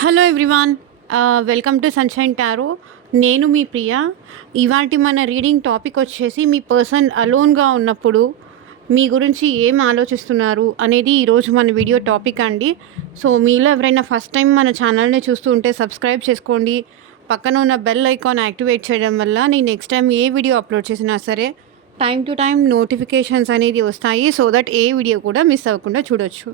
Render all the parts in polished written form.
Hello everyone, welcome to sunshine tarot. నేను మీ ప్రియ. ఇవాల్టి మన రీడింగ్ టాపిక్ వచ్చేసి మీ పర్సన్ అలోన్‌గా ఉన్నప్పుడు మీ గురించి ఏం ఆలోచిస్తున్నారు అనేది ఈరోజు మన వీడియో టాపిక్ అండి. సో మీలో ఎవరైనా ఫస్ట్ టైం మన ఛానల్‌ని చూస్తూ ఉంటే సబ్స్క్రైబ్ చేసుకోండి. పక్కన ఉన్న బెల్ ఐకాన్ యాక్టివేట్ చేయడం వల్ల నేను నెక్స్ట్ టైం ఏ వీడియో అప్లోడ్ చేసినా సరే టైం టు టైం నోటిఫికేషన్స్ అనేది వస్తాయి. సో దట్ ఏ వీడియో కూడా మిస్ అవ్వకుండా చూడొచ్చు.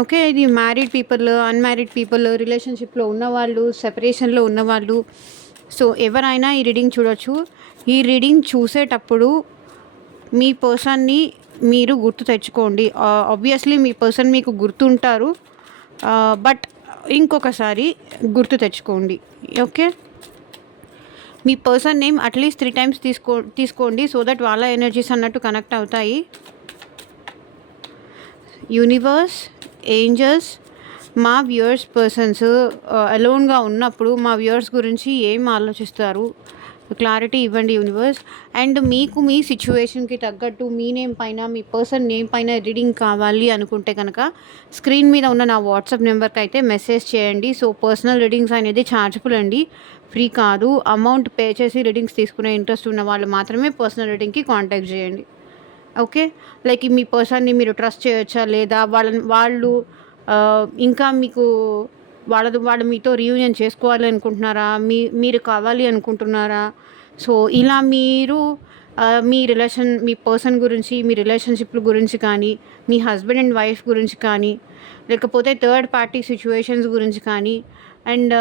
ఓకే, ఇది మ్యారీడ్ పీపుల్, అన్‌మ్యారీడ్ పీపుల్, రిలేషన్‌షిప్‌లో ఉన్నవాళ్ళు, సెపరేషన్‌లో ఉన్నవాళ్ళు, సో ఎవరైనా ఈ రీడింగ్ చూడొచ్చు. ఈ రీడింగ్ చూసేటప్పుడు మీ పర్సన్‌ని మీరు గుర్తు తెచ్చుకోండి. ఆబ్వియస్లీ మీ పర్సన్ మీకు గుర్తుంటారు, బట్ ఇంకొకసారి గుర్తు తెచ్చుకోండి. ఓకే, మీ పర్సన్ నేమ్ అట్లీస్ట్ 3 టైమ్స్ తీసుకోండి. సో దట్ వాళ్ళ ఎనర్జీస్ అన్నట్టు కనెక్ట్ అవుతాయి. యూనివర్స్, ఏంజల్స్, మా వ్యూయర్స్ పర్సన్స్ అలోన్గా ఉన్నప్పుడు మా వ్యూయర్స్ గురించి ఏం ఆలోచిస్తారు, క్లారిటీ ఇవ్వండి యూనివర్స్. అండ్ మీకు మీ సిచ్యువేషన్కి తగ్గట్టు మీ నేమ్ పైన, మీ పర్సన్ నేమ్ పైన రీడింగ్ కావాలి అనుకుంటే కనుక స్క్రీన్ మీద ఉన్న నా వాట్సాప్ నెంబర్కి అయితే మెసేజ్ చేయండి. సో పర్సనల్ రీడింగ్స్ అనేది ఛార్జబుల్ అండి, ఫ్రీ కాదు. అమౌంట్ పే చేసి రీడింగ్స్ తీసుకునే ఇంట్రెస్ట్ ఉన్న వాళ్ళు మాత్రమే పర్సనల్ రీడింగ్కి కాంటాక్ట్ చేయండి. ఓకే, లైక్ మీ పర్సన్‌ని మీరు ట్రస్ట్ చేయొచ్చా లేదా, వాళ్ళు ఇంకా మీకు వాళ్ళు మీతో రీయూనియన్ చేసుకోవాలి అనుకుంటున్నారా, మీరు కావాలి అనుకుంటున్నారా? సో ఇలా మీరు మీ పర్సన్ గురించి, మీ రిలేషన్‌షిప్‌ల గురించి కానీ, మీ హస్బెండ్ అండ్ వైఫ్ గురించి కానీ, లేకపోతే థర్డ్ పార్టీ సిట్యుయేషన్స్ గురించి కానీ, అండ్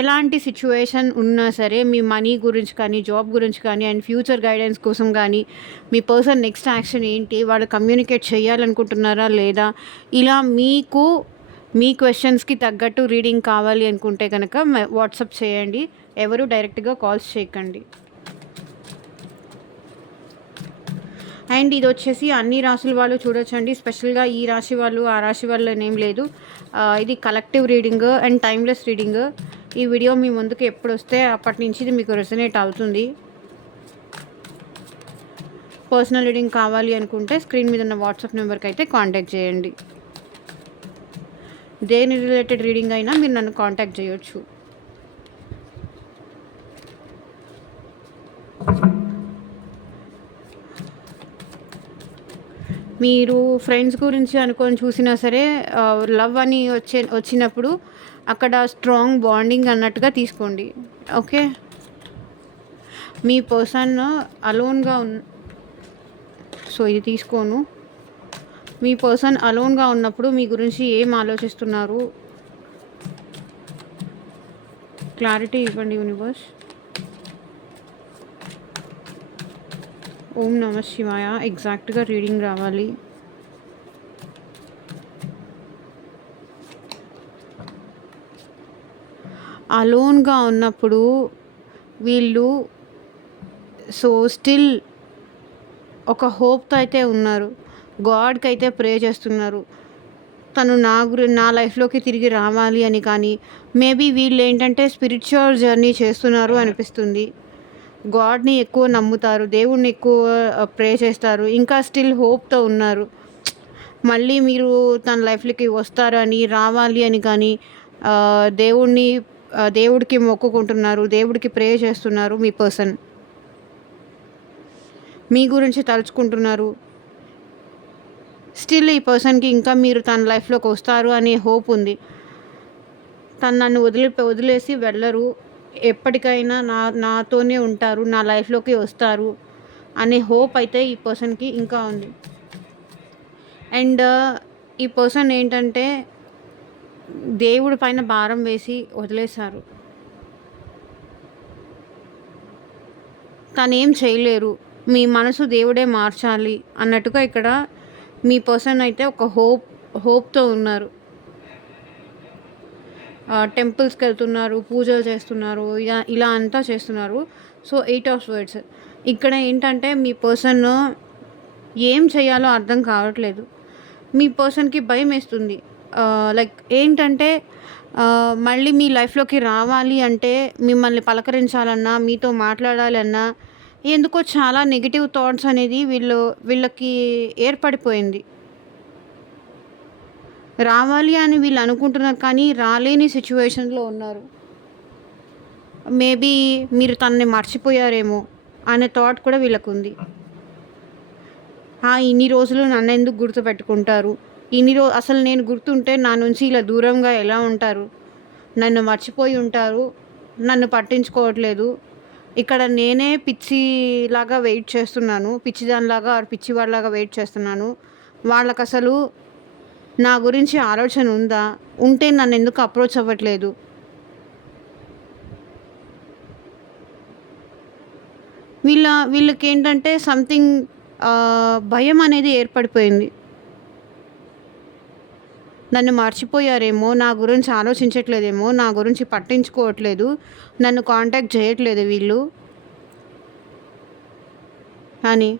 ఎలాంటి సిచ్యువేషన్ ఉన్నా సరే మీ మనీ గురించి కానీ, జాబ్ గురించి కానీ, అండ్ ఫ్యూచర్ గైడెన్స్ కోసం కానీ, మీ పర్సన్ నెక్స్ట్ యాక్షన్ ఏంటి, వాళ్ళు కమ్యూనికేట్ చేయాలనుకుంటున్నారా లేదా, ఇలా మీకు మీ క్వశ్చన్స్కి తగ్గట్టు రీడింగ్ కావాలి అనుకుంటే కనుక వాట్సాప్ చేయండి. ఎవరు డైరెక్ట్గా కాల్స్ చేయకండి. అండ్ ఇది వచ్చేసి అన్ని రాశుల వాళ్ళు చూడొచ్చండి. స్పెషల్గా ఈ రాశి వాళ్ళు ఆ రాశి వాళ్ళు ఏం లేదు. ఇది collective reading and timeless reading. ఈ వీడియో మీ ముందుకు ఎప్పుడు వస్తే అప్పటి నుంచి ఇది మీకు రెసనేట్ అవుతుంది. పర్సనల్ రీడింగ్ కావాలి అనుకుంటే స్క్రీన్ మీద ఉన్న వాట్సాప్ నెంబర్కి అయితే కాంటాక్ట్ చేయండి. దేని రిలేటెడ్ రీడింగ్ అయినా మీరు నన్ను కాంటాక్ట్ చేయొచ్చు. మీరు ఫ్రెండ్స్ గురించి అనుకొని చూసినా సరే లవ్ అని వచ్చినప్పుడు అక్కడ స్ట్రాంగ్ బాండింగ్ అన్నట్టుగా తీసుకోండి. ఓకే, మీ పర్సన్ అలోన్గా సో ఇది తీసుకోను. మీ పర్సన్ అలోన్గా ఉన్నప్పుడు మీ గురించి ఏం ఆలోచిస్తున్నారు, క్లారిటీ ఇవ్వండి యూనివర్స్. ఓం నమ శివాయ. ఎగ్జాక్ట్గా రీడింగ్ రావాలి. అలోన్గా ఉన్నప్పుడు వీళ్ళు సో స్టిల్ ఒక హోప్తో అయితే ఉన్నారు. గాడ్కి అయితే ప్రే చేస్తున్నారు తను నా లైఫ్లోకి తిరిగి రావాలి అని. కానీ మేబీ వీళ్ళు ఏంటంటే స్పిరిచువల్ జర్నీ చేస్తున్నారు అనిపిస్తుంది. గాడ్ని ఎక్కువ నమ్ముతారు, దేవుణ్ణి ఎక్కువ ప్రే చేస్తారు, ఇంకా స్టిల్ హోప్తో ఉన్నారు. మళ్ళీ మీరు తన లైఫ్లోకి వస్తారని, రావాలి అని. కానీ దేవుడికి మొక్కుకుంటున్నారు, దేవుడికి ప్రే చేస్తున్నారు. మీ పర్సన్ మీ గురించి తలుచుకుంటున్నారు. స్టిల్ ఈ పర్సన్కి ఇంకా మీరు తన లైఫ్లోకి వస్తారు అనే హోప్ ఉంది. తను నన్ను వదిలేసి వెళ్ళరు, ఎప్పటికైనా నాతోనే ఉంటారు, నా లైఫ్లోకి వస్తారు అనే హోప్ అయితే ఈ పర్సన్కి ఇంకా ఉంది. అండ్ ఈ పర్సన్ ఏంటంటే దేవుడి పైన భారం వేసి వదిలేశారు. తనేం చేయలేరు, మీ మనసు దేవుడే మార్చాలి అన్నట్టుగా ఇక్కడ మీ పర్సన్ అయితే ఒక హోప్తో ఉన్నారు. టెంపుల్స్కి వెళ్తున్నారు, పూజలు చేస్తున్నారు, ఇలా అంతా చేస్తున్నారు. సో 8 ఆఫ్ స్వర్డ్స్ ఇక్కడ ఏంటంటే మీ పర్సన్ ఏం చేయాలో అర్థం కావట్లేదు. మీ పర్సన్కి భయం వేస్తుంది. లైక్ ఏంటంటే మళ్ళీ మీ లైఫ్లోకి రావాలి అంటే, మిమ్మల్ని పలకరించాలన్నా, మీతో మాట్లాడాలన్నా ఎందుకో చాలా నెగిటివ్ థాట్స్ అనేది వీళ్ళకి ఏర్పడిపోయింది. రావాలి అని వీళ్ళు అనుకుంటున్నారు, కానీ రాలేని సిచ్యువేషన్‌లో ఉన్నారు. మేబీ మీరు తనని మర్చిపోయారేమో అనే థాట్ కూడా వీళ్ళకుంది. ఇన్ని రోజులు నన్నెందుకు గుర్తుపెట్టుకుంటారు? అసలు నేను గుర్తుంటే నా నుంచి ఇలా దూరంగా ఎలా ఉంటారు? నన్ను మర్చిపోయి ఉంటారు. నన్ను పట్టించుకోవట్లేదు. ఇక్కడ నేనే పిచ్చిలాగా వెయిట్ చేస్తున్నాను. పిచ్చిదానిలాగా ఆర్ పిచ్చివాడిలాగా వెయిట్ చేస్తున్నాను. వాళ్ళకసలు నా గురించి ఆలోచన ఉందా? ఉంటే నన్నెందుకు అప్రోచ్ అవ్వట్లేదు? వీళ్ళకేంటంటే సంథింగ్ భయం అనేది ఏర్పడిపోయింది. నన్ను మర్చిపోయారేమో, నా గురించి ఆలోచించట్లేదేమో, నా గురించి పట్టించుకోవట్లేదు, నన్ను కాంటాక్ట్ చేయట్లేదు వీళ్ళు అని.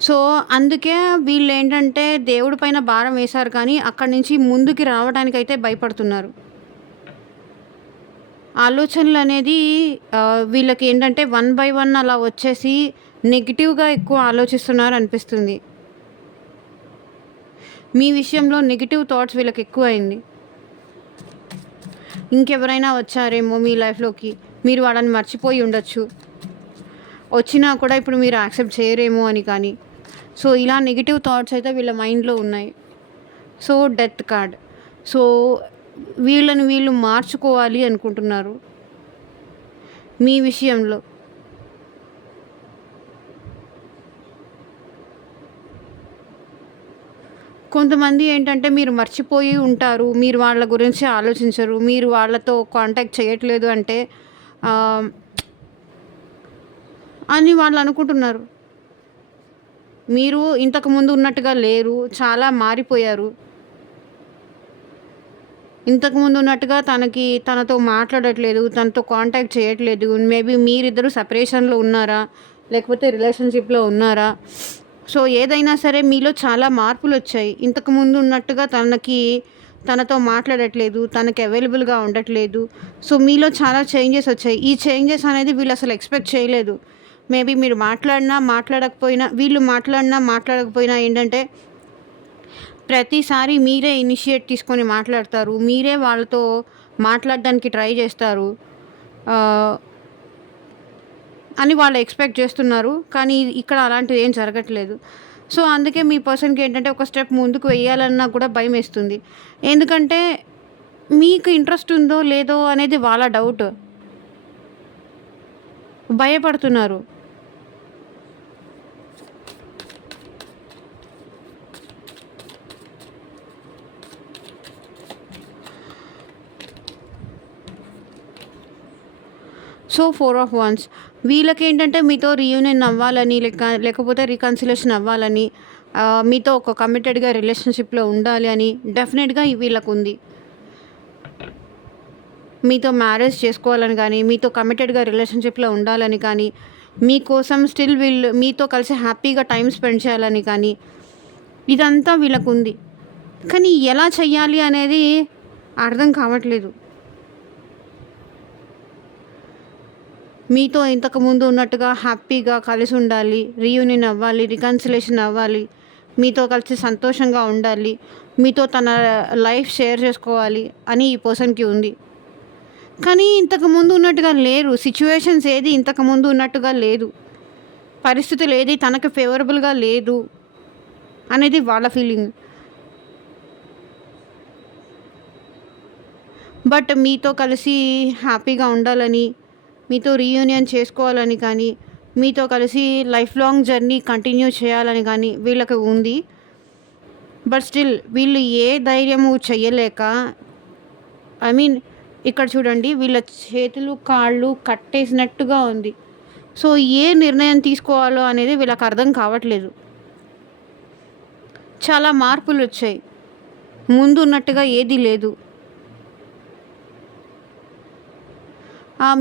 సో, అందుకే వీళ్ళేంటంటే దేవుడి పైన భారం వేశారు, కానీ అక్కడి నుంచి ముందుకి రావడానికైతే భయపడుతున్నారు. ఆలోచనలనేది వీళ్ళకి ఏంటంటే వన్ బై వన్ అలా వచ్చేసి నెగెటివ్‌గా ఎక్కువ ఆలోచిస్తున్నారనిపిస్తుంది. మీ విషయంలో నెగెటివ్ థాట్స్ వీళ్ళకి ఎక్కువయింది. ఇంకెవరైనా వచ్చారేమో మీ లైఫ్‌లోకి, మీరు వాళ్ళని మర్చిపోయి ఉండొచ్చు. వచ్చినా కూడా ఇప్పుడు మీరు యాక్సెప్ట్ చేయరేమో అని కానీ. సో, ఇలా నెగెటివ్ థాట్స్ అయితే వీళ్ళ మైండ్‌లో ఉన్నాయి. So, death card. సో, వీళ్ళని వీళ్ళు మార్చుకోవాలి అనుకుంటున్నారు మీ విషయంలో. కొంతమంది ఏంటంటే మీరు మర్చిపోయి ఉంటారు. మీరు వాళ్ళ గురించి ఆలోచించరు. మీరు వాళ్ళతో కాంటాక్ట్ చేయట్లేదు అంటే ఆహ్, అని వాళ్ళు అనుకుంటున్నారు. మీరు ఇంతకుముందు ఉన్నట్టుగా లేరు. చాలా మారిపోయారు. ఇంతకుముందు ఉన్నట్టుగా తనతో మాట్లాడట్లేదు. తనతో కాంటాక్ట్ చేయట్లేదు. మేబీ మీరిద్దరూ సెపరేషన్‌లో ఉన్నారా? లేకపోతే రిలేషన్‌షిప్‌లో ఉన్నారా? సో, ఏదైనా సరే మీలో చాలా మార్పులొచ్చాయి. ఇంతకుముందు ఉన్నట్టుగా తనతో మాట్లాడట్లేదు. తనకి అవైలబుల్‌గా ఉండట్లేదు. సో, మీలో చాలా చేంజెస్ వచ్చాయి. ఈ చేంజెస్ అనేది వీళ్ళసలు ఎక్స్‌పెక్ట్ చేయలేదు. మేబీ మీరు వీళ్ళు మాట్లాడినా, మాట్లాడకపోయినా ఏంటంటే ప్రతిసారి మీరే ఇనిషియేట్ తీసుకొని మాట్లాడతారు. మీరే వాళ్ళతో మాట్లాడడానికి ట్రై చేస్తారు అని వాళ్ళు ఎక్స్‌పెక్ట్ చేస్తున్నారు. కానీ ఇక్కడ అలాంటిది ఏం జరగట్లేదు. సో, అందుకే మీ పర్సన్‌కి ఏంటంటే ఒక స్టెప్ ముందుకు వెయ్యాలన్నా కూడా భయమేస్తుంది. ఎందుకంటే మీకు ఇంట్రెస్ట్ ఉందో లేదో అనేది వాళ్ళ డౌట్. భయపడుతున్నారు. సో, 4 ఆఫ్ వన్స్ వీళ్ళకేంటంటే మీతో రీయూనియన్ అవ్వాలని లేకపోతే రీకన్సిలేషన్ అవ్వాలని, మీతో ఒక కమిటెడ్‌గా రిలేషన్‌షిప్‌లో ఉండాలి అని డెఫినెట్‌గా వీళ్ళకుంది. మీతో మ్యారేజ్ చేసుకోవాలని కానీ, మీతో కమిటెడ్‌గా రిలేషన్‌షిప్‌లో ఉండాలని కానీ, మీకోసం స్టిల్ వీళ్ళు మీతో కలిసి హ్యాపీగా టైం స్పెండ్ చేయాలని కానీ, ఇదంతా వీళ్ళకుంది. కానీ ఎలా చెయ్యాలి అనేది అర్థం కావట్లేదు. మీతో ఇంతకుముందు ఉన్నట్టుగా హ్యాపీగా కలిసి ఉండాలి, రీయూనియన్ అవ్వాలి, రికన్సిలేషన్ అవ్వాలి, మీతో కలిసి సంతోషంగా ఉండాలి, మీతో తన లైఫ్ షేర్ చేసుకోవాలి అని ఈ పర్సన్‌కి ఉంది. కానీ ఇంతకుముందు ఉన్నట్టుగా లేరు. సిచ్యువేషన్స్ ఏది ఇంతకుముందు ఉన్నట్టుగా లేదు. పరిస్థితులు ఏది తనకు ఫేవరబుల్‌గా లేదు అనేది వాళ్ళ ఫీలింగ్. బట్ మీతో కలిసి హ్యాపీగా ఉండాలని, మీతో రీయూనియన్ చేసుకోవాలని కానీ, మీతో కలిసి లైఫ్ లాంగ్ జర్నీ కంటిన్యూ చేయాలని కానీ వీళ్ళకి ఉంది. బట్ స్టిల్ వీళ్ళు ఏ ధైర్యము చెయ్యలేక, ఐ మీన్ ఇక్కడ చూడండి, వీళ్ళ చేతులు, కాళ్ళు కట్టేసినట్టుగా ఉంది. సో, ఏ నిర్ణయం తీసుకోవాలో అనేది వీళ్ళకి అర్థం కావట్లేదు. చాలా మార్పులొచ్చాయి. ముందు ఉన్నట్టుగా ఏదీ లేదు.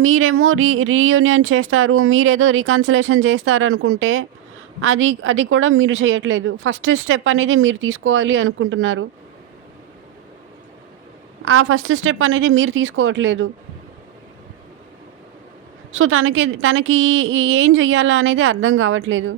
మీరేమో రీయూనియన్ చేస్తారు, మీరేదో రీకన్సిలేషన్ చేస్తారనుకుంటే అది కూడా మీరు చేయట్లేదు. ఫస్ట్ స్టెప్ అనేది మీరు తీసుకోవాలి అనుకుంటున్నారు. ఆ ఫస్ట్ స్టెప్ అనేది మీరు తీసుకోవట్లేదు. సో, తనకి ఏం చెయ్యాలా అనేది అర్థం కావట్లేదు.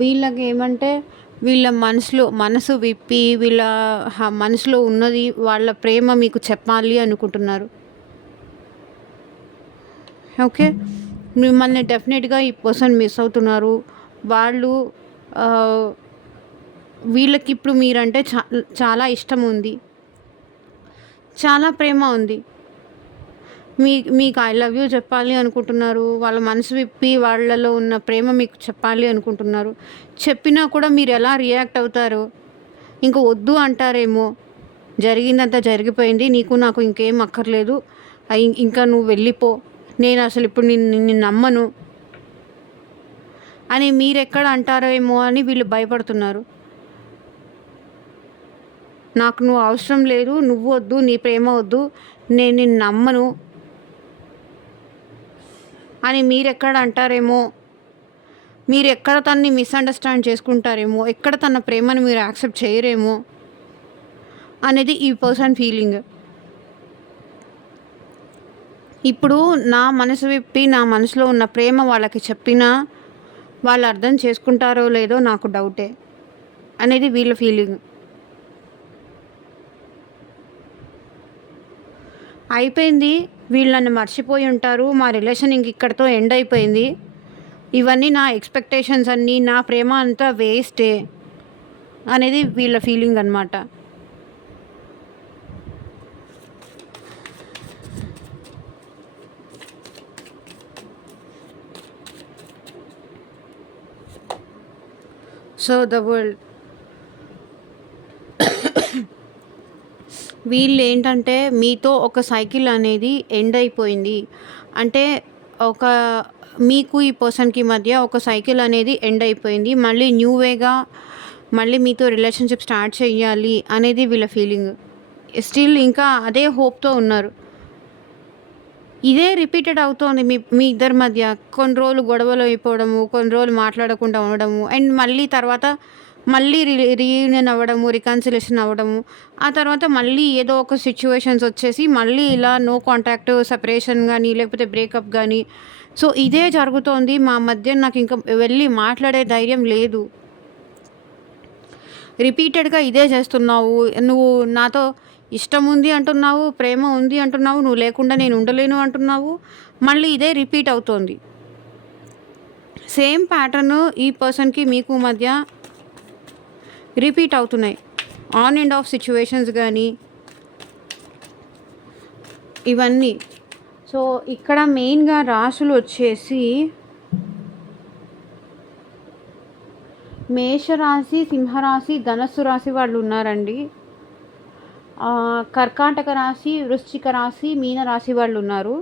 వీళ్ళకేమంటే వీళ్ళ మనసు విప్పి వీళ్ళ మనసులో ఉన్నది వాళ్ళ ప్రేమ మీకు చెప్పాలి అనుకుంటున్నారు. ఓకే. మిమ్మల్ని డెఫినెట్‌గా ఈ పర్సన్ మిస్ అవుతున్నారు. వాళ్ళు ఆహ్, వీళ్ళకిప్పుడు మీరంటే చాలా ఇష్టం ఉంది. చాలా ప్రేమ ఉంది. మీకు ఐ లవ్ యూ చెప్పాలి అనుకుంటున్నారు. వాళ్ళ మనసు విప్పి వాళ్ళలో ఉన్న ప్రేమ మీకు చెప్పాలి అనుకుంటున్నారు. చెప్పినా కూడా మీరు ఎలా రియాక్ట్ అవుతారో, ఇంక వద్దు అంటారేమో. జరిగిందంతా జరిగిపోయింది. నీకు నాకు ఇంకేం అక్కర్లేదు. ఇంకా నువ్వు వెళ్ళిపో. నేను అసలు ఇప్పుడు నిన్ను నమ్మను అని మీరెక్కడ అంటారేమో అని వీళ్ళు భయపడుతున్నారు. నాకు నువ్వు అవసరం లేదు. నువ్వు వద్దు. నీ ప్రేమ వద్దు. నేను నిన్ను నమ్మను అని మీరెక్కడ అంటారేమో. మీరెక్కడ తనని మిస్‌అండర్‌స్టాండ్ చేసుకుంటారేమో. ఎక్కడ తన ప్రేమను మీరు యాక్సెప్ట్ చేయరేమో అనేది ఈ పర్సన్ ఫీలింగ్. ఇప్పుడు నా మనసు విప్పి నా మనసులో ఉన్న ప్రేమ వాళ్ళకి చెప్పినా వాళ్ళు అర్థం చేసుకుంటారో లేదో నాకు డౌటే అనేది వీళ్ళ ఫీలింగ్. అయిపోయింది. వీళ్ళు నన్ను మర్చిపోయి ఉంటారు. మా రిలేషన్ ఇంక ఇక్కడితో ఎండ్ అయిపోయింది. ఇవన్నీ నా ఎక్స్‌పెక్టేషన్స్ అన్నీ, నా ప్రేమ అంతా వేస్టే అనేది వీళ్ళ ఫీలింగ్ అనమాట. సో ద వరల్డ్ వీళ్ళేంటంటే మీతో ఒక సైకిల్ అనేది ఎండ్ అయిపోయింది. అంటే ఒక మీకు ఈ పర్సన్‌కి మధ్య ఒక సైకిల్ అనేది ఎండ్ అయిపోయింది. మళ్ళీ న్యూ వేగా మళ్ళీ మీతో రిలేషన్‌షిప్ స్టార్ట్ చేయాలి అనేది వీళ్ళ ఫీలింగ్. స్టిల్ ఇంకా అదే హోప్‌తో ఉన్నారు. ఇదే రిపీటెడ్ అవుతోంది మీ మీ ఇద్దరి మధ్య. కొన్ని రోజులు గొడవలు అయిపోవడము, కొన్ని రోజులు మాట్లాడకుండా ఉండడము అండ్ మళ్ళీ తర్వాత మళ్ళీ రీయూనియన్ అవ్వడము, రికన్సిలేషన్ అవ్వడము. ఆ తర్వాత మళ్ళీ ఏదో ఒక సిట్యుయేషన్స్ వచ్చేసి మళ్ళీ ఇలా నో కాంటాక్ట్, సెపరేషన్ గానీ, లేకపోతే బ్రేకప్ గానీ. సో, ఇదే జరుగుతోంది. మా మధ్య నాకింక వెళ్ళి మాట్లాడే ధైర్యం లేదు. రిపీటెడ్‌గా ఇదే చేస్తున్నావు. నువ్వు నాతో ఇష్టం ఉంది అంటున్నావు, ప్రేమ ఉంది అంటున్నావు, నువ్వు లేకుండా నేను ఉండలేను అంటున్నావు. మళ్ళీ ఇదే రిపీట్ అవుతోంది. సేమ్ ప్యాటర్న్ ఈ పర్సన్‌కి మీకు మధ్య రిపీట్ అవుతున్నాయి. ఆన్ అండ్ ఆఫ్ సిట్యుయేషన్స్ గానీ ఇవన్నీ. సో, ఇక్కడ మెయిన్‌గా రాశులు వచ్చేసి మేషరాశి, సింహరాశి, ధనస్సు రాశి వాళ్ళు ఉన్నారండి. కర్కాటక రాశి, వృశ్చిక రాశి, మీన రాశి వాళ్ళు ఉన్నారు.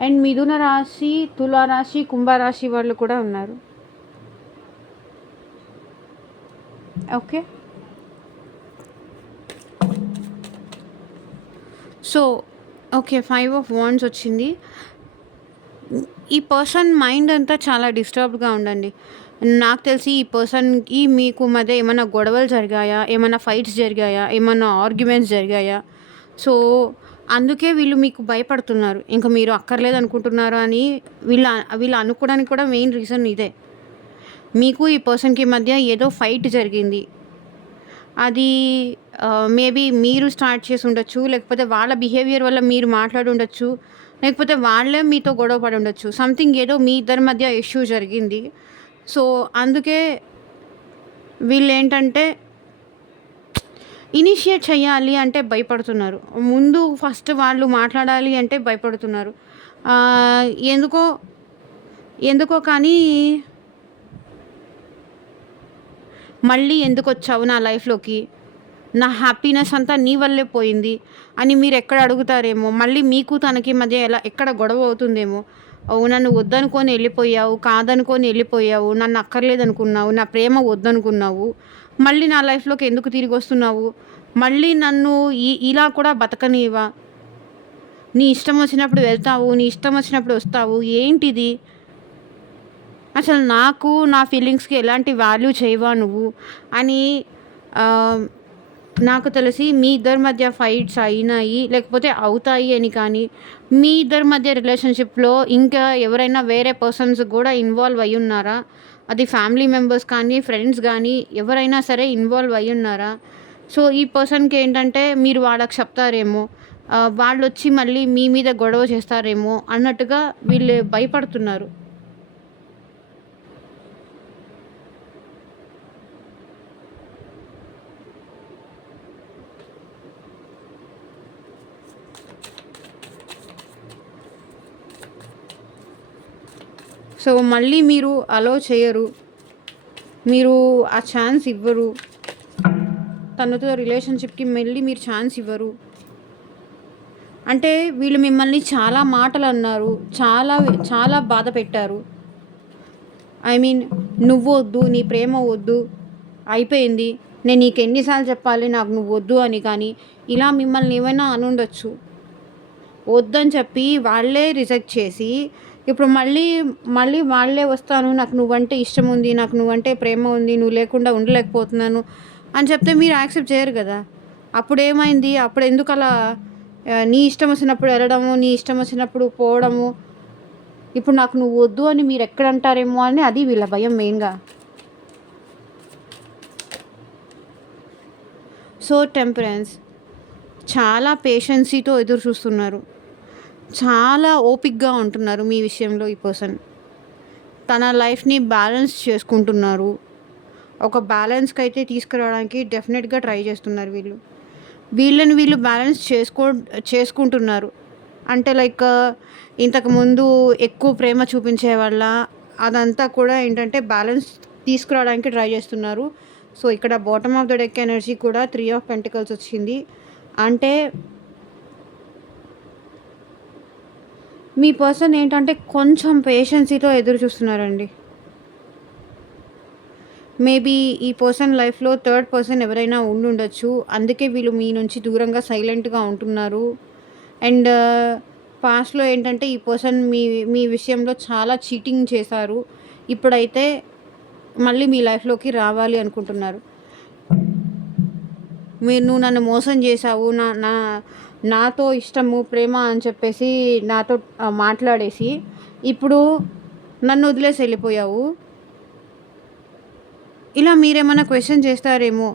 అండ్ మిథున రాశి, తులారాశి, కుంభరాశి వాళ్ళు కూడా ఉన్నారు. Okay. So, okay. 5 of wands వచ్చింది. ఈ పర్సన్ మైండ్ అంతా చాలా డిస్టర్బ్డ్‌గా ఉందండి. నాకు తెలిసి ఈ పర్సన్‌కి మీకు మధ్య ఏమన్నా గొడవలు జరిగాయా? ఏమన్నా ఫైట్స్ జరిగాయా? ఏమన్నా ఆర్గ్యుమెంట్స్ జరిగాయా? సో, అందుకే వీళ్ళు మీకు భయపడుతున్నారు. ఇంక మీరు అక్కర్లేదనుకుంటున్నారు అని వీళ్ళు అనుకోవడానికి కూడా మెయిన్ రీజన్ ఇదే. మీకు ఈ పర్సన్‌కి మధ్య ఏదో ఫైట్ జరిగింది. అది మేబీ మీరు స్టార్ట్ చేసి ఉండొచ్చు. లేకపోతే వాళ్ళ బిహేవియర్ వల్ల మీరు మాట్లాడుండొచ్చు. లేకపోతే వాళ్ళే మీతో గొడవ పడి ఉండొచ్చు. సంథింగ్ ఏదో మీ ఇద్దరి మధ్య ఇష్యూ జరిగింది. సో, అందుకే వీళ్ళేంటంటే ఇనిషియేట్ చేయాలి అంటే భయపడుతున్నారు. ముందు ఫస్ట్ వాళ్ళు మాట్లాడాలి అంటే భయపడుతున్నారు. ఎందుకో ఎందుకో కానీ మళ్ళీ ఎందుకొచ్చావు నా లైఫ్‌లోకి? నా హ్యాపీనెస్ అంతా నీ వల్లే పోయింది అని మీరెక్కడ అడుగుతారేమో. మళ్ళీ మీకు తనకి మధ్య ఎక్కడ గొడవ అవుతుందేమో. నన్ను వద్దనుకోని వెళ్ళిపోయావు, కాదనుకోని వెళ్ళిపోయావు, నన్ను అక్కర్లేదనుకున్నావు, నా ప్రేమ వద్దనుకున్నావు. మళ్ళీ నా లైఫ్‌లోకి ఎందుకు తిరిగొస్తున్నావు? మళ్ళీ నన్ను ఇలా కూడా బతకనివ్వా? నీ ఇష్టం వచ్చినప్పుడు వెళ్తావు, నీ ఇష్టం వచ్చినప్పుడు వస్తావు. ఏంటిది? అసలు నాకు నా ఫీలింగ్స్‌కి ఎలాంటి వాల్యూ చేయవా నువ్వు అని నాకు తెలిసి మీ ఇద్దరి మధ్య ఫైట్స్ అయినాయి, లేకపోతే అవుతాయి అని కానీ, మీ ఇద్దరి మధ్య రిలేషన్‌షిప్‌లో ఇంకా ఎవరైనా వేరే పర్సన్స్ గూడా ఇన్వాల్వ్ అయ్యున్నారా? అది ఫ్యామిలీ మెంబర్స్ కానీ, ఫ్రెండ్స్ గానీ ఎవరైనా సరే ఇన్వాల్వ్ అయ్యున్నారా? సో, ఈ పర్సన్‌కేంటంటే మీరు వాళ్ళకి చెప్తారేమో, వాళ్ళొచ్చి మళ్ళీ మీ మీద గొడవ చేస్తారేమో అన్నట్టుగా వీళ్ళు భయపడుతున్నారు. సో, మళ్ళీ మీరు అలో చేయరు. మీరు ఆ ఛాన్స్ ఇవ్వరు. తనతో రిలేషన్‌షిప్‌కి మళ్ళీ మీరు ఛాన్స్ ఇవ్వరు. అంటే వీళ్ళు మిమ్మల్ని చాలా మాటలన్నారు. చాలా బాధ పెట్టారు. ఐ మీన్ నువ్వొద్దు, నీ ప్రేమ వద్దు, అయిపోయింది. నేను నీకెన్ని సార్లు చెప్పాలి నాకు నువ్వొద్దు అని కానీ, ఇలా మిమ్మల్ని ఏమైనా అనుండొచ్చు. వద్దని చెప్పి వాళ్ళే రిజెక్ట్ చేసి, ఇప్పుడు మళ్ళీ వాళ్ళే వస్తాను, నాకు నువ్వంటే ఇష్టముంది, నాకు నువ్వంటే ప్రేమ ఉంది, నువ్వు లేకుండా ఉండలేకపోతున్నాను అని చెప్తే మీరు యాక్సెప్ట్ చేయరు గదా! అప్పుడేమైంది? అప్పుడెందుకలా నీ ఇష్టం వచ్చినప్పుడు ఎళ్ళడము, నీ ఇష్టం వచ్చినప్పుడు పోవడము, ఇప్పుడు నాకు నువ్వు వద్దు అని మీరెక్కడంటారేమో అని అది వీళ్ళ భయం మెయిన్‌గా. సో, టెంపరెన్స్ చాలా పేషెన్సీతో ఎదురు చూస్తున్నారు. చాలా ఓపికగా ఉంటున్నారు మీ విషయంలో ఈ పర్సన్. తన లైఫ్‌ని బ్యాలెన్స్ చేసుకుంటున్నారు. ఒక బ్యాలెన్స్‌కైతే తీసుకురావడానికి డెఫినెట్‌గా ట్రై చేస్తున్నారు వీళ్ళు. వీళ్ళని వీళ్ళు బ్యాలెన్స్ చేసుకుంటున్నారు. అంటే లైక్ ఇంతకుముందు ఎక్కువ ప్రేమ చూపించేవాళ్ళా, అదంతా కూడా ఏంటంటే బ్యాలెన్స్ తీసుకురావడానికి ట్రై చేస్తున్నారు. సో, ఇక్కడ bottom of the deck energy కూడా 3 ఆఫ్ పెంటికల్స్ వచ్చింది. అంటే మీ పర్సన్ ఏంటంటే కొంచెం పేషెన్సీతో ఎదురు చూస్తున్నారండి. మేబీ ఈ పర్సన్ లైఫ్‌లో థర్డ్ పర్సన్ ఎవరైనా ఉండుండొచ్చు. అందుకే వీళ్ళు మీ నుంచి దూరంగా సైలెంట్‌గా ఉంటున్నారు. అండ్ పాస్ట్‌లో ఏంటంటే ఈ పర్సన్ మీ మీ విషయంలో చాలా చీటింగ్ చేశారు. ఇప్పుడైతే మళ్ళీ మీ లైఫ్‌లోకి రావాలి అనుకుంటున్నారు. నువ్వు నన్ను మోసం చేశావు. నా నా నాతో ఇష్టము, ప్రేమ అని చెప్పేసి నాతో మాట్లాడేసి, ఇప్పుడు నన్ను వదిలేసి వెళ్ళిపోయావు. ఇలా మీరేమన్నా క్వెషన్ చేస్తారేమో.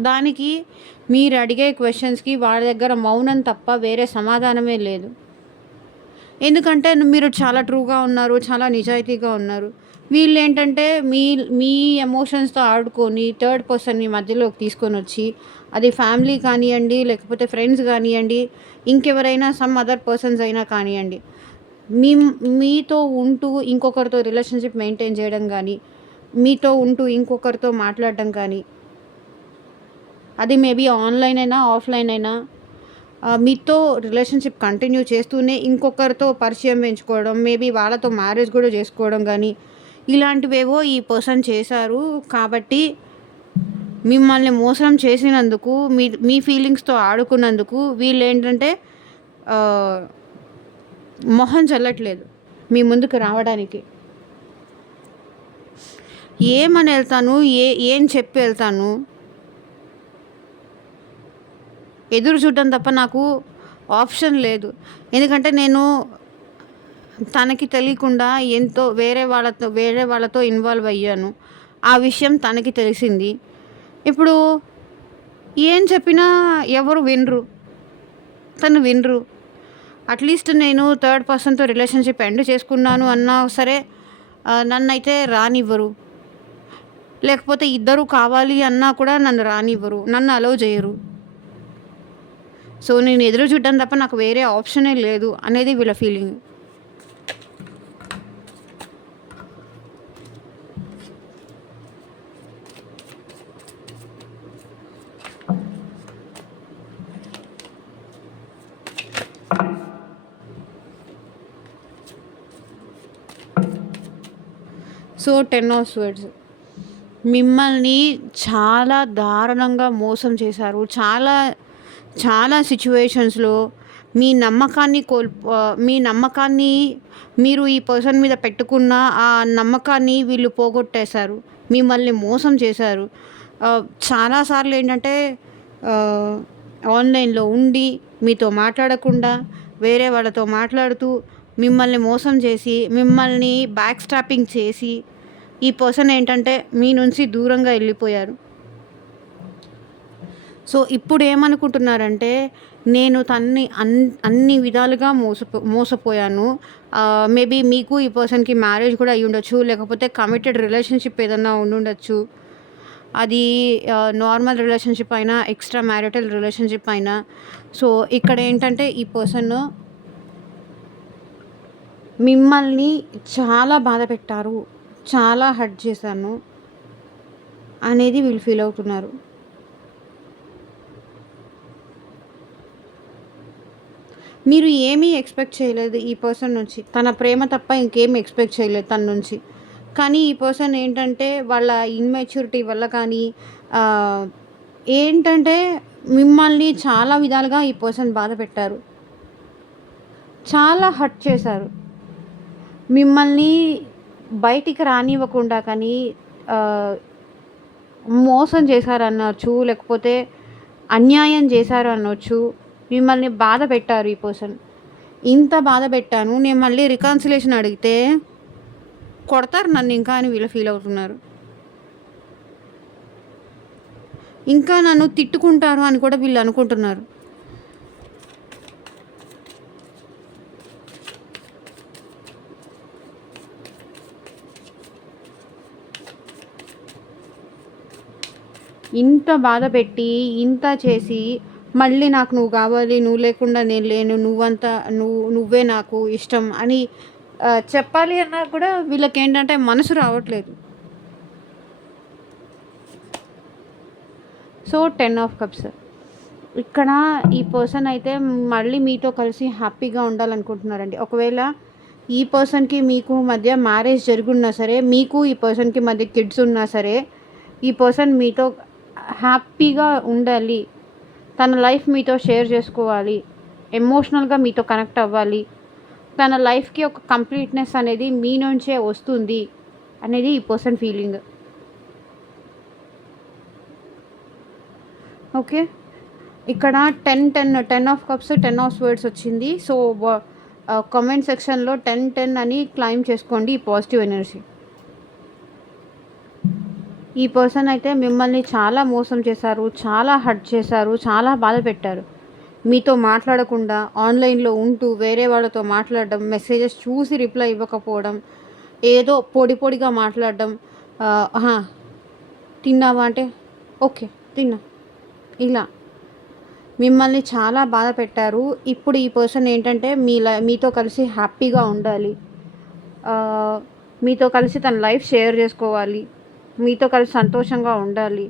దానికి మీరు అడిగే క్వెషన్స్‌కి వాళ్ళ దగ్గర మౌనం తప్ప వేరే సమాధానమే లేదు. ఎందుకంటే మీరు చాలా ట్రూగా ఉన్నారు. చాలా నిజాయితీగా ఉన్నారు. వీళ్ళేంటంటే మీ మీ ఎమోషన్స్‌తో ఆడుకొని థర్డ్ పర్సన్‌ని మధ్యలోకి తీసుకొనొచ్చి, అది ఫ్యామిలీ కానియ్యండి, లేకపోతే ఫ్రెండ్స్ గానియ్యండి, ఇంకెవరైనా సమ్ అదర్ పర్సన్స్ అయినా కానియ్యండి. మీ మీతో ఉంటూ ఇంకొకరితో రిలేషన్‌షిప్ మెయింటైన్ చేయడం గానీ, మీతో ఉంటూ ఇంకొకరితో మాట్లాడడం కానీ, అది మేబీ ఆన్‌లైన్ అయినా, ఆఫ్‌లైన్ అయినా మీతో రిలేషన్‌షిప్ కంటిన్యూ చేస్తూనే ఇంకొకరితో పరిచయం పెంచుకోవడం, మేబీ వాళ్ళతో మ్యారేజ్ కూడా చేసుకోవడం గానీ, ఇలాంటివేవో ఈ పర్సన్ చేశారు. కాబట్టి మిమ్మల్ని మోసం చేసినందుకు, మీ ఫీలింగ్స్‌తో ఆడుకున్నందుకు వీళ్ళేంటంటే ఆహ్, మొహం చెల్లట్లేదు మీ ముందుకు రావడానికి. ఏమని ఎళ్తాను? ఏం చెప్పి ఎళ్తాను? ఎదురు చూడడం తప్ప నాకు ఆప్షన్ లేదు. ఎందుకంటే నేను తనకి తెలియకుండా వేరే వాళ్ళతో ఇన్వాల్వ్ అయ్యాను. ఆ విషయం తనకి తెలిసింది. ఇప్పుడు ఏం చెప్పినా ఎవరు వినరు. తను వినరు. అట్‌లీస్ట్ నేను థర్డ్ పర్సన్‌తో రిలేషన్‌షిప్ ఎండ్ చేసుకున్నాను అన్నా సరే నన్నైతే రానివ్వరు. లేకపోతే ఇద్దరు కావాలి అన్నా కూడా నన్ను రానివ్వరు. నన్ను అలౌ చేయరు. సో, నేను ఎదురు చూడడం తప్ప నాకు వేరే ఆప్షనే లేదు అనేది వీళ్ళ ఫీలింగ్. సో, 10 ఆఫ్ స్వర్డ్స్ మిమ్మల్ని చాలా దారుణంగా మోసం చేశారు. చాలా సిట్యుయేషన్స్‌లో మీ నమ్మకాన్ని మీరు ఈ పర్సన్ మీద పెట్టుకున్న ఆ నమ్మకాన్ని వీళ్ళు పోగొట్టేశారు. మిమ్మల్ని మోసం చేశారు. చాలాసార్లు ఏంటంటే ఆన్లైన్లో ఉండి మీతో మాట్లాడకుండా వేరే వాళ్ళతో మాట్లాడుతూ మిమ్మల్ని మోసం చేసి మిమ్మల్ని బ్యాక్ స్టాపింగ్ చేసి ఈ పర్సన్ ఏంటంటే మీ నుంచి దూరంగా వెళ్ళిపోయారు. సో ఇప్పుడు ఏమనుకుంటున్నారంటే నేను అన్ని విధాలుగా మోసపోయాను. మేబీ మీకు ఈ పర్సన్కి మ్యారేజ్ కూడా అయ్యి ఉండొచ్చు, లేకపోతే కమిటెడ్ రిలేషన్షిప్ ఏదన్నా ఉండుండొచ్చు. అది నార్మల్ రిలేషన్షిప్ అయినా ఎక్స్ట్రా మ్యారిటల్ రిలేషన్షిప్ అయినా. సో ఇక్కడ ఏంటంటే ఈ పర్సన్ మిమ్మల్ని చాలా బాధ పెట్టారు, చాలా హర్ట్ చేశాను అనేది వీళ్ళు ఫీల్ అవుతున్నారు. మీరు ఏమీ ఎక్స్పెక్ట్ చేయలేదు ఈ పర్సన్ నుంచి. తన ప్రేమ తప్ప ఇంకేమి ఎక్స్పెక్ట్ చేయలేదు తన నుంచి. కానీ ఈ పర్సన్ ఏంటంటే వాళ్ళ ఇమ్మెచ్యూరిటీ వల్ల కానీ ఏంటంటే మిమ్మల్ని చాలా విధాలుగా ఈ పర్సన్ బాధ పెట్టారు, చాలా హర్ట్ చేశారు. మిమ్మల్ని బయటికి రానివ్వకుండా కానీ మోసం చేశారనొచ్చు, లేకపోతే అన్యాయం చేశారు అనొచ్చు. మిమ్మల్ని బాధ పెట్టారు ఈ పర్సన్. ఇంత బాధ పెట్టాను, నేను మళ్ళీ రికాన్సిలేషన్ అడిగితే కొడతారు నన్ను ఇంకా అని వీళ్ళు ఫీల్ అవుతున్నారు. ఇంకా నన్ను తిట్టుకుంటారు అని కూడా వీళ్ళు అనుకుంటున్నారు. ఇంత బాధ పెట్టి ఇంత చేసి మళ్ళీ నాకు నువ్వు కావాలి, నువ్వు లేకుండా నేను లేను, నువ్వే నాకు ఇష్టం అని చెప్పాలి అన్నా కూడా వీళ్ళకి ఏంటంటే మనసు రావట్లేదు. సో 10 ఆఫ్ కప్స్ ఇక్కడ ఈ పర్సన్ అయితే మళ్ళీ మీతో కలిసి హ్యాపీగా ఉండాలనుకుంటున్నారండి. ఒకవేళ ఈ పర్సన్కి మీకు మధ్య మ్యారేజ్ జరుగున్నా సరే, మీకు ఈ పర్సన్కి మధ్య కిడ్స్ ఉన్నా సరే, ఈ పర్సన్ మీతో హ్యాపీగా ఉండాలి, తన లైఫ్ మీతో షేర్ చేసుకోవాలి, ఎమోషనల్గా మీతో కనెక్ట్ అవ్వాలి, తన లైఫ్కి ఒక కంప్లీట్నెస్ అనేది మీ నుంచే వస్తుంది అనేది ఈ పర్సన్ ఫీలింగ్. ఓకే, ఇక్కడ 10 ఆఫ్ కప్స్ 10 ఆఫ్ స్వర్డ్స్ వచ్చింది. సో కామెంట్ సెక్షన్లో 10 అని క్లైమ్ చేసుకోండి ఈ పాజిటివ్ ఎనర్జీ. ఈ పర్సన్ అయితే మిమ్మల్ని చాలా మోసం చేశారు, చాలా హర్ట్ చేశారు, చాలా బాధ పెట్టారు. మీతో మాట్లాడకుండా ఆన్లైన్లో ఉంటూ వేరే వాళ్ళతో మాట్లాడడం, మెసేజెస్ చూసి రిప్లై ఇవ్వకపోవడం, ఏదో పొడిగా మాట్లాడడం, తిన్నావా అంటే ఓకే తిన్నా, ఇలా మిమ్మల్ని చాలా బాధ పెట్టారు. ఇప్పుడు ఈ పర్సన్ ఏంటంటే మీతో కలిసి హ్యాపీగా ఉండాలి, మీతో కలిసి తన లైఫ్ షేర్ చేసుకోవాలి, మీతో కలిసి సంతోషంగా ఉండాలి.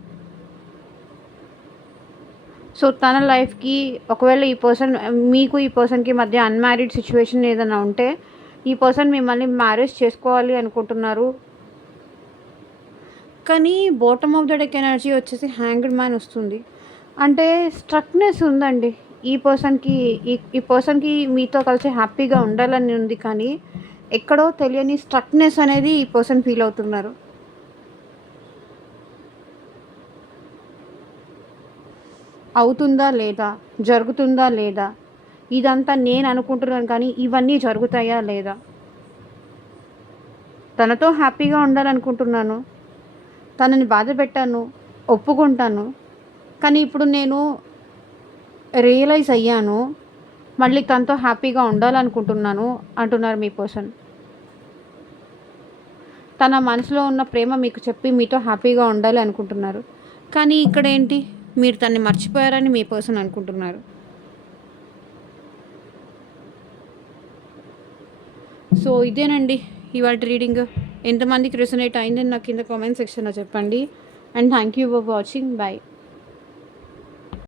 సో తన లైఫ్కి ఒకవేళ మీకు ఈ పర్సన్కి మధ్య అన్మ్యారీడ్ సిచ్యువేషన్ ఏదైనా ఉంటే ఈ పర్సన్ మిమ్మల్ని మ్యారేజ్ చేసుకోవాలి అనుకుంటున్నారు. కానీ bottom of the deck energy వచ్చేసి హ్యాంగ్డ్ మ్యాన్ వస్తుంది. అంటే స్ట్రక్నెస్ ఉందండి ఈ పర్సన్కి మీతో కలిసి హ్యాపీగా ఉండాలని ఉంది, కానీ ఎక్కడో తెలియని స్ట్రక్నెస్ అనేది ఈ పర్సన్ ఫీల్ అవుతున్నారు. అవుతుందా లేదా, జరుగుతుందా లేదా, ఇదంతా నేను అనుకుంటున్నాను కానీ ఇవన్నీ జరుగుతాయా లేదా, తనతో హ్యాపీగా ఉండాలనుకుంటున్నాను, తనని బాధ పెట్టాను, ఒప్పుకుంటాను, కానీ ఇప్పుడు నేను రియలైజ్ అయ్యాను, మళ్ళీ తనతో హ్యాపీగా ఉండాలనుకుంటున్నాను అంటున్నారు మీ పర్సన్. తన మనసులో ఉన్న ప్రేమ మీకు చెప్పి మీతో హ్యాపీగా ఉండాలి అనుకుంటున్నారు, కానీ ఇక్కడ ఏంటి మీరు తన్ని మర్చిపోయారని మీ పర్సన్ అనుకుంటున్నారు. సో ఇదేనండి ఇవాళ రీడింగ్. ఎంతమందికి రెసొనేట్ అయిందని నాకు కింద కామెంట్ సెక్షన్లో చెప్పండి. And thank you for watching. Bye.